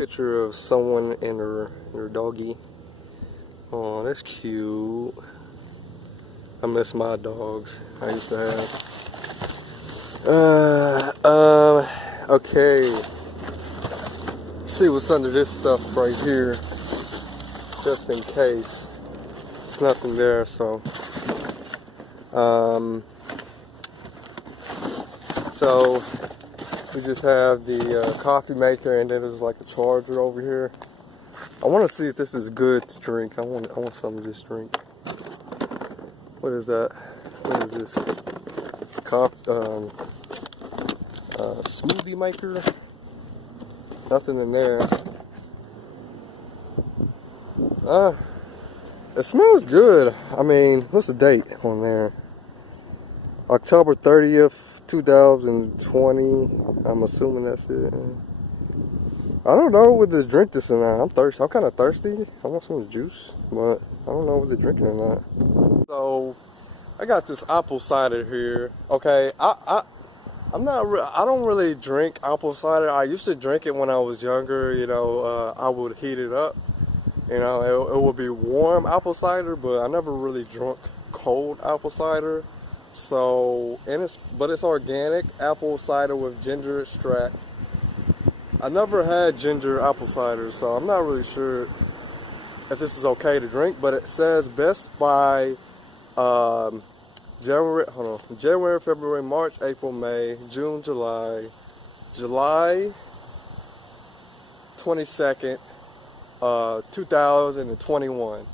picture of someone and their doggy. Oh, that's cute. I miss my dogs I used to have. Okay. Let's see what's under this stuff right here, just in case. There's nothing there, so. So we just have the coffee maker, and then there's like a charger over here. I want to see if this is good to drink. I want some of this drink. What is that? What is this? Smoothie maker? Nothing in there. It smells good. I mean, what's the date on there? October 30th, 2020. I'm assuming that's it. I don't know whether to drink this or not. I'm thirsty. I'm kind of thirsty. I want some juice, but I don't know whether to drink it or not. So, I got this apple cider here. Okay, I'm not. I don't really drink apple cider. I used to drink it when I was younger. You know, I would heat it up. You know, it would be warm apple cider, but I never really drunk cold apple cider. So, but it's organic apple cider with ginger extract. I never had ginger apple cider, so I'm not really sure if this is okay to drink. But it says best by January, February, March, April, May, June, July 22nd, 2021.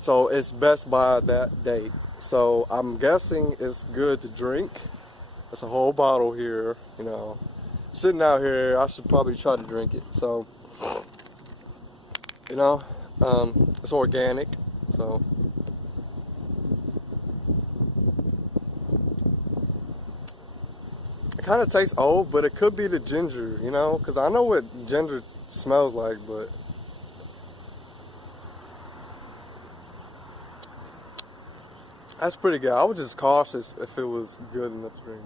So it's best by that date. So I'm guessing it's good to drink. It's a whole bottle here, you know, sitting out here. I should probably try to drink it. So, you know, it's organic. So, it kind of tastes old, but it could be the ginger, you know, because I know what ginger smells like, but that's pretty good. I was just cautious if it was good enough to drink.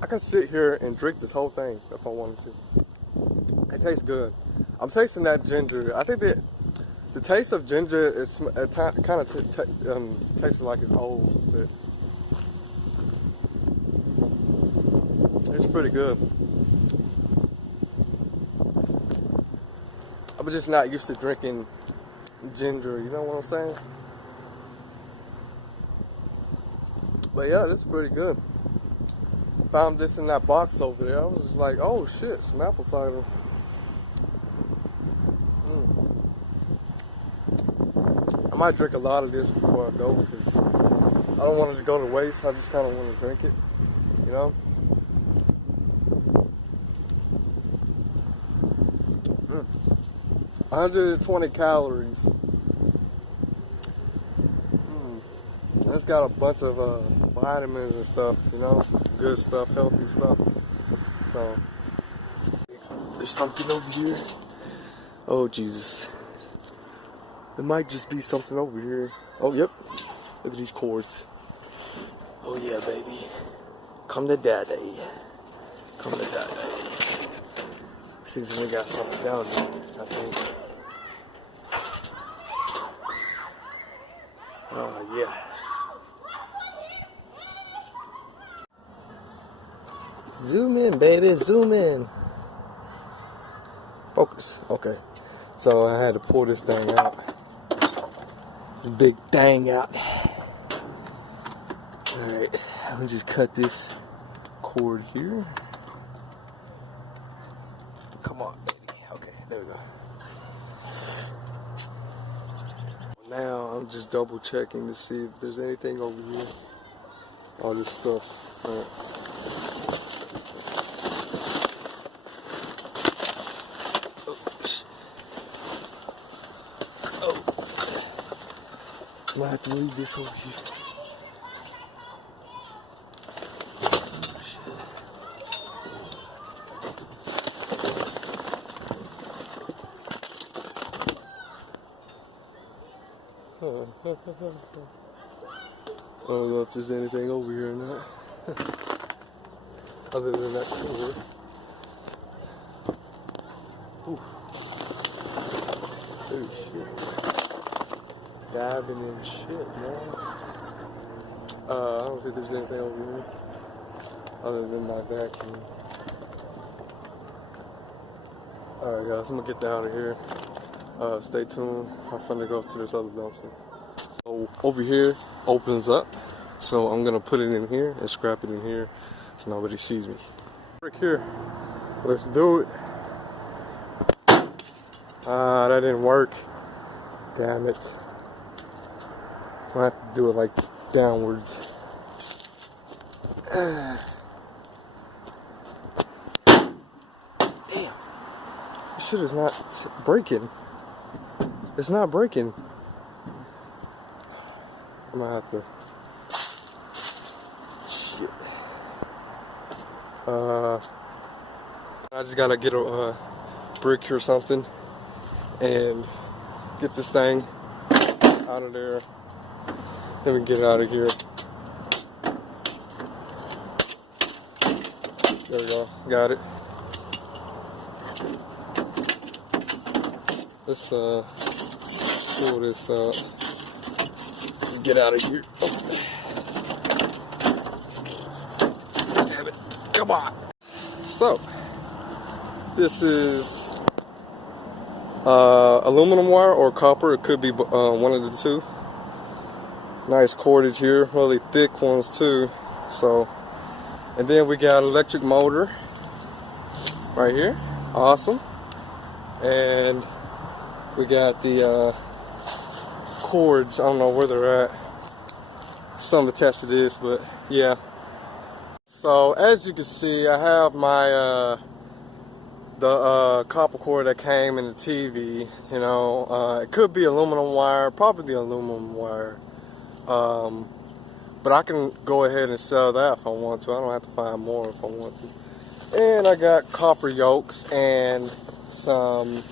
I can sit here and drink this whole thing if I wanted to. It tastes good. I'm tasting that ginger. I think that the taste of ginger is kind of tastes like it's old, but it's pretty good. I'm just not used to drinking ginger, you know what I'm saying? But yeah, this is pretty good. Found this in that box over there. I was just like, oh shit, some apple cider. I might drink a lot of this before I go because I don't want it to go to waste. I just kind of want to drink it, you know? 120 calories. It's got a bunch of vitamins and stuff, you know, good stuff, healthy stuff. So, there's something over here. Oh, Jesus. There might just be something over here. Oh, yep. Look at these cords. Oh, yeah, baby. Come to daddy. Come to daddy. Seems we got something down here, I think. Oh, yeah. Zoom in, baby, zoom in. Focus. Okay. So I had to pull this thing out. This big thing out. Alright. I'm gonna just cut this cord here. Come on. Okay, there we go. Now I'm just double checking to see if there's anything over here. All this stuff. Alright. I'm gonna have to leave this over here. I don't know if there's anything over here or not. Other than that cord. Ooh. Dude, shit. Diving in shit, man. I don't think there's anything over here other than my vacuum. Alright guys, I'm gonna get down to here. Stay tuned. I'm finna go to this other dumpster. So over here opens up. So I'm gonna put it in here and scrap it in here so nobody sees me. Right here. Let's do it. That didn't work. Damn it. I have to do it like downwards. Damn. This shit is not breaking. It's not breaking. I'm gonna have to. Shit. I just gotta get a brick or something and get this thing out of there. Then we can get it out of here. There we go. Got it. Let's pull this get out of here. Damn it. Come on. So, this is aluminum wire or copper. It could be one of the two. Nice cordage here, really thick ones too. So, and then we got electric motor right here. Awesome. And we got the cords. I don't know where they're at. Some attached to this, but yeah. So as you can see, I have my the copper cord that came in the TV. You know, it could be aluminum wire, probably aluminum wire. But I can go ahead and sell that if I want to. I don't have to find more if I want to. And I got copper yokes and some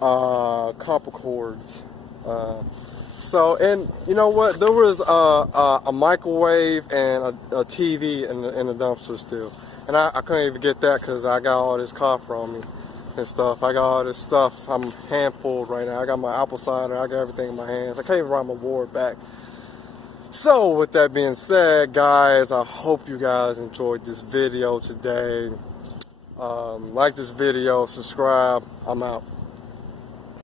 copper cords. So, and you know what? There was a microwave and a TV in the dumpster still. And I couldn't even get that because I got all this copper on me and stuff. I got all this stuff. I'm handful right now. I got my apple cider. I got everything in my hands. I can't even ride my board back. So, with that being said, guys, I hope you guys enjoyed this video today. Like this video, subscribe. I'm out.